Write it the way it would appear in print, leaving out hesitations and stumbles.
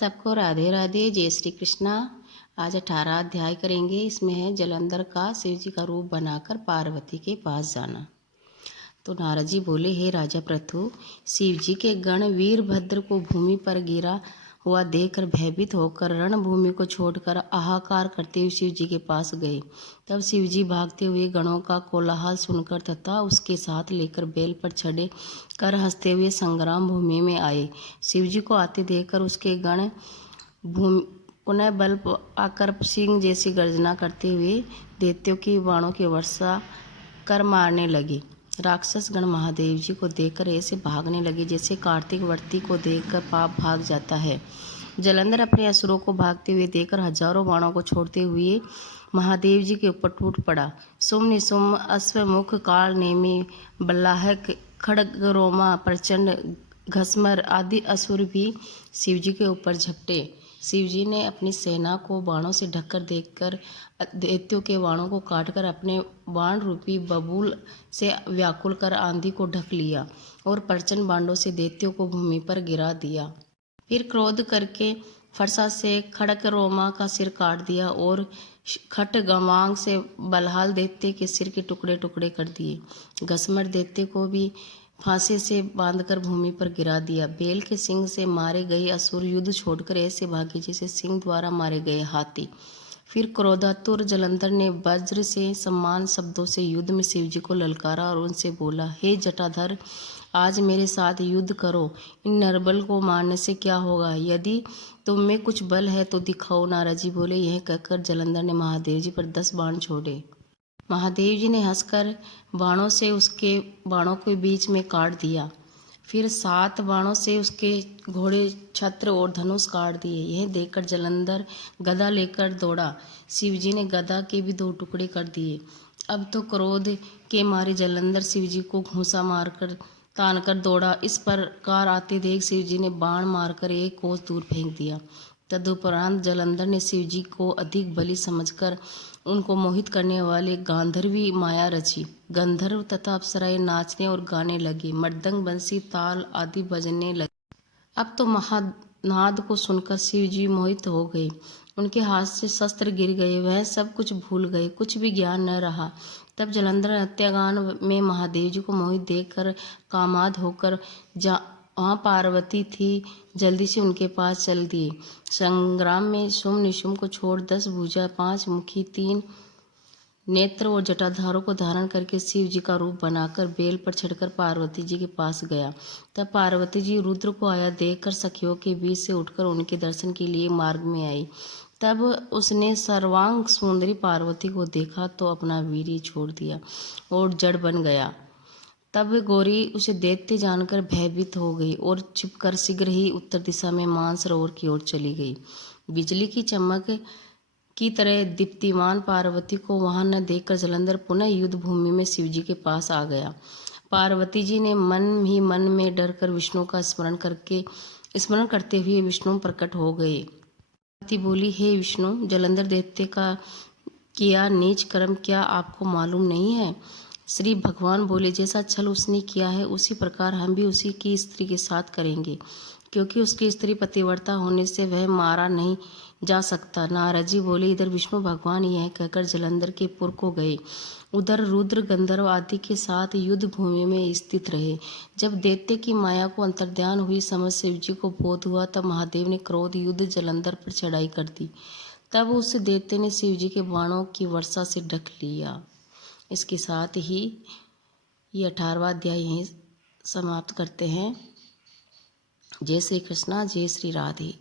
सबको राधे राधे, जय श्री कृष्णा। आज 18 अध्याय करेंगे। इसमें है जलंधर का शिव जी का रूप बनाकर पार्वती के पास जाना। तो नारद जी बोले, हे राजा पृथु, शिव जी के गण वीरभद्र को भूमि पर गिरा हुआ देखकर भयभीत होकर रणभूमि को छोड़कर हाहाकार करते हुए शिव जी के पास गए। तब शिव जी भागते हुए गणों का कोलाहल सुनकर तथा उसके साथ लेकर बैल पर चढ़े कर हंसते हुए संग्राम भूमि में आए। शिव जी को आते देखकर उसके गण भूमि पुनः बल आकर सिंह जैसी गर्जना करते हुए दैत्यों की बाणों की वर्षा कर मारने लगे। राक्षस गण महादेव जी को देखकर ऐसे भागने लगे जैसे कार्तिक वर्ती को देखकर पाप भाग जाता है। जलंधर अपने असुरों को भागते हुए देखकर हजारों बाणों को छोड़ते हुए महादेव जी के ऊपर टूट पड़ा। सुम निसुम अश्वमुख काल नेमी बल्लाहक खड़गरोमा प्रचंड घसमर आदि असुर भी शिव जी के ऊपर झपटे। शिव जी ने अपनी सेना को बाणों से ढककर देखकर दैत्यों के बाणों को काटकर अपने बाण रूपी बबूल से व्याकुल कर आंधी को ढक लिया और प्रचंड बाणों से दैत्यों को भूमि पर गिरा दिया। फिर क्रोध करके फरसा से खड़गरोमा का सिर काट दिया और खटगवांग से बलहाल दैत्य के सिर के टुकड़े टुकड़े कर दिए। घसमर दैत्य को भी फांसे से बांधकर भूमि पर गिरा दिया। बेल के सिंह से मारे गए असुर युद्ध छोड़कर ऐसे भागे जैसे सिंह द्वारा मारे गए हाथी। फिर क्रोधातुर जलंधर ने वज्र से सम्मान शब्दों से युद्ध में शिव जी को ललकारा और उनसे बोला, हे जटाधर, आज मेरे साथ युद्ध करो। इन नरबल को मारने से क्या होगा? यदि तुम में कुछ बल है तो दिखाओ। नारद जी बोले। यह कहकर जलंधर ने महादेव जी पर 10 बाण छोड़े। महादेव जी ने हंसकर बाणों से उसके बाणों के बीच में काट दिया। फिर 7 बाणों से उसके घोड़े, छत्र और धनुष काट दिए। यह देखकर जलंधर गदा लेकर दौड़ा। शिव जी ने गदा के भी 2 टुकड़े कर दिए। अब तो क्रोध के मारे जलंधर शिव जी को घूंसा मारकर तानकर दौड़ा। इस प्रकार आते देख शिव जी ने बाण मारकर 1 कोस दूर फेंक दिया। तदुपरांत जलंधर ने शिव जी को अधिक बलि समझकर उनको मोहित करने वाले गांधर्वी माया रची। गंधर्व तथा अप्सराएं नाचने और गाने लगे। मृदंग, बंसी, ताल आदि बजने लगे। अब तो महानाद को सुनकर शिव जी मोहित हो गए। उनके हाथ से शस्त्र गिर गए। वह सब कुछ भूल गए, कुछ भी ज्ञान न रहा। तब जलंधर नृत्यगान में महादेव जी को मोहित देखकर कामाद होकर वहाँ पार्वती थी, जल्दी से उनके पास चल दिए। संग्राम में शुम निशुम को छोड़ 10 भुजा, 5 मुखी, 3 नेत्र और जटाधारों को धारण करके शिव जी का रूप बनाकर बेल पर चढ़कर पार्वती जी के पास गया। तब पार्वती जी रुद्र को आया देखकर सखियों के बीच से उठकर उनके दर्शन के लिए मार्ग में आई। तब उसने सर्वांग सुंदरी पार्वती को देखा तो अपना वीर्य छोड़ दिया और जड़ बन गया। तब गौरी उसे दैत्य जानकर भयभीत हो गई और छिपकर शीघ्र ही उत्तर दिशा में मानसरोवर की ओर चली गई। बिजली की चमक की तरह दीप्तिमान पार्वती को वहां न देखकर जलंधर पुनः युद्ध भूमि में शिव जी के पास आ गया। पार्वती जी ने मन ही मन में डर कर विष्णु का स्मरण करते हुए विष्णु प्रकट हो गए। पार्वती बोली, हे विष्णु, जलंधर दैत्य का किया नीच कर्म क्या आपको मालूम नहीं है? श्री भगवान बोले, जैसा छल उसने किया है उसी प्रकार हम भी उसी की स्त्री के साथ करेंगे, क्योंकि उसकी स्त्री पतिव्रता होने से वह मारा नहीं जा सकता। नारद जी बोले, इधर विष्णु भगवान यह कहकर जलंधर के पुर को गए। उधर रुद्र, गंधर्व आदि के साथ युद्ध भूमि में स्थित रहे। जब दैत्य की माया को अंतर्ध्यान हुई समझ शिव जी को बोध हुआ, तब महादेव ने क्रोध युद्ध जलंधर पर चढ़ाई कर दी। तब उस दैत्य ने शिव जी के बाणों की वर्षा से ढक लिया। इसके साथ ही ये 18वां अध्याय यहीं समाप्त करते हैं। जय श्री कृष्णा, जय श्री राधे।